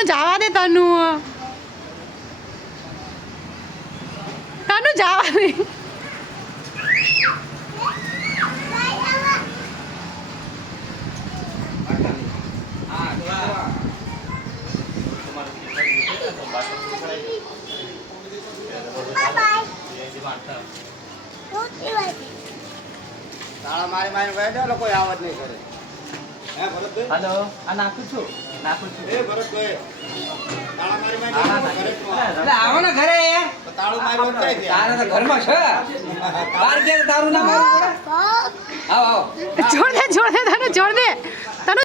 તનુ જવા દે તનુ જવા દે તાળા મારી મારી ગયો કોઈ આવત નહીં કરે હે ભરતભાઈ હાલો આ નાખું છું એ ભરતભાઈ તાળા મારી મારી ઘરે એટલે આવો ને ઘરે યાર તો તાળું મારી વચ્ચે છે તારે તો ઘરમાં છે બહાર ગયા તારું ના મારું પડે આવો આવો છોડ દે તનુ છોડ દે તનુ